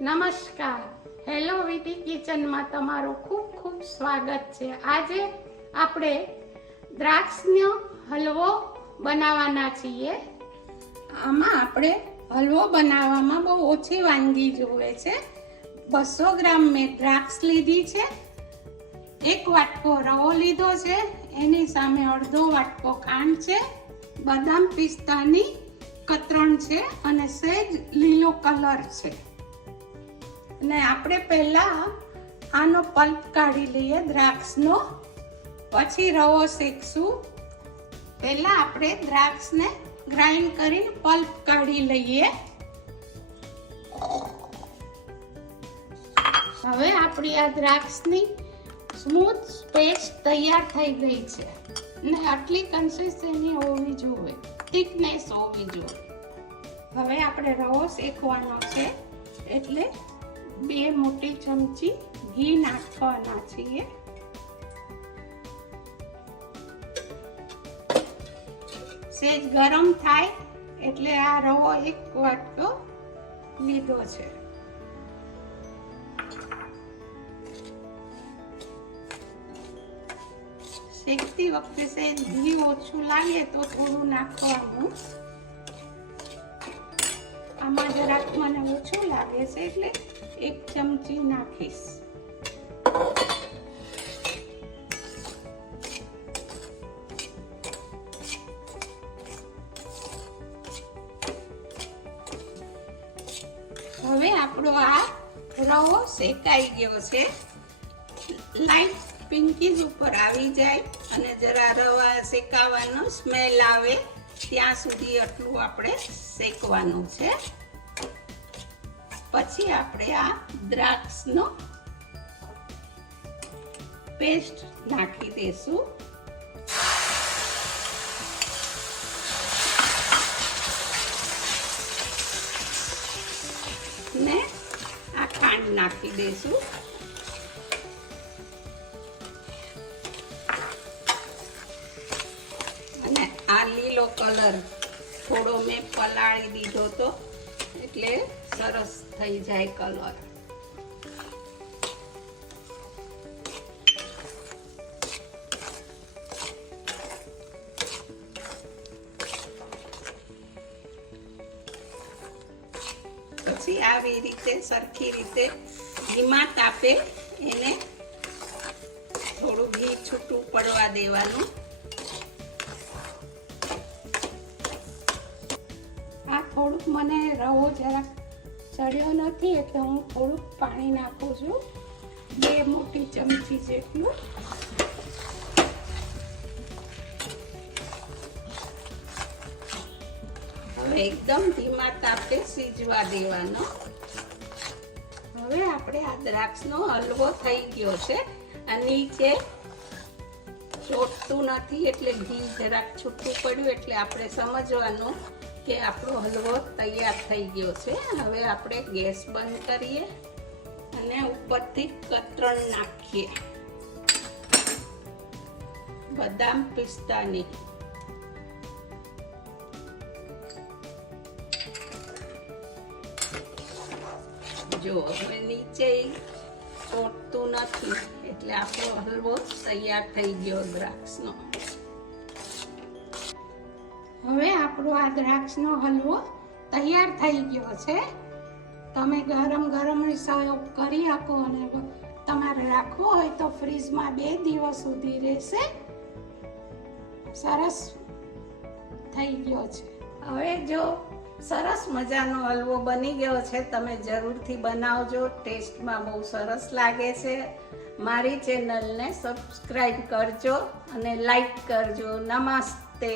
નમસ્કાર, હેલો વિધિ કિચનમાં તમારું ખૂબ ખૂબ સ્વાગત છે। આજે આપણે દ્રાક્ષનો હલવો બનાવવાના છીએ। આમાં આપણે હલવો બનાવવામાં બહુ ઓછી વાનગી જોઈએ છે। 200 ગ્રામ મેં દ્રાક્ષ લીધી છે, 1 વાટકો રવો લીધો છે, એની સામે અડધો વાટકો ખાંડ છે, બદામ પિસ્તાની કતરણ છે અને સહેજ લીલો કલર છે। અને આપણે પહેલા આનો પલ્પ કાઢી લઈએ દ્રાક્ષનો, પછી રવો શેકશું। પહેલા આપણે દ્રાક્ષને ગ્રાઇન્ડ કરીને પલ્પ કાઢી લઈએ। હવે આપણી આ દ્રાક્ષની સ્મૂથ પેસ્ટ તૈયાર થઈ ગઈ છે અને આટલી કન્સિસ્ટન્સી હોવી જોઈએ, થિકનેસ હોવી જોઈએ। હવે આપણે રવો શેકવાનો છે એટલે 2 મોટી ચમચી ઘી નાખવાના છીએ। સેજ ગરમ થાય એટલે આ રવો 1 વાટકો લીધો છે। શેકતી વખતે સેજ ઘી ઓછું લાગે તો થોડું નાખવાનું। આમાં જરાક મને ઓછું લાગે છે એટલે 1 ચમચી નાખીશ। હવે આપણો આ રવો શેકાઈ ગયો છે, લાઈટ પિંકીશ ઉપર આવી જાય અને જરા રવા શેકાવાનો સ્મેલ આવે ત્યાં સુધી આટલું આપણે શેકવાનું છે। પછી આપણે આ દ્રાક્ષનો પેસ્ટ નાખી દેશું ને આ ખાંડ નાખી દેશું। અને આ લીલો કલર થોડો મેં પલાળી દીધો તો એટલે સરસ થઈ જાય કલર। પછી આવી રીતે સરખી રીતે ધીમા તાપે એને થોડું ઘી છૂટું પડવા દેવાનું। આ થોડુંક મને રવો જરાક ચડ્યો નથી એટલે હું થોડુંક પાણી નાખું છું, 2 મોટી ચમચી જેટલું। હવે એકદમ ધીમા તાપે સીજવા દેવાનો। હવે આપણે આ દ્રાક્ષનો હલવો થઈ ગયો છે। આ નીચે ચોટતું નથી એટલે ઘી જરાક છૂટું પડ્યું એટલે આપણે સમજવાનું કે આપણો હલવો તૈયાર થઈ ગયો છે। હવે આપણે ગેસ બંધ કરીએ અને ઉપરથી કતરણ નાખીએ, બદામ પિસ્તાની। જો હવે નીચે ચોટતું નથી એટલે આપણો હલવો તૈયાર થઈ ગયો દ્રાક્ષનો। હવે આપણો આ દ્રાક્ષનો હલવો તૈયાર થઈ ગયો છે। તમે ગરમ ગરમ સર્વ કરી શકો અને તમારે રાખવો હોય તો ફ્રીજમાં 2 દિવસ સુધી રહેશે। સરસ થઈ ગયો છે। હવે જો સરસ મજાનો હલવો બની ગયો છે, તમે જરૂરથી બનાવજો, ટેસ્ટમાં બહુ સરસ લાગે છે। મારી ચેનલને સબસ્ક્રાઈબ કરજો અને લાઈક કરજો। નમસ્તે।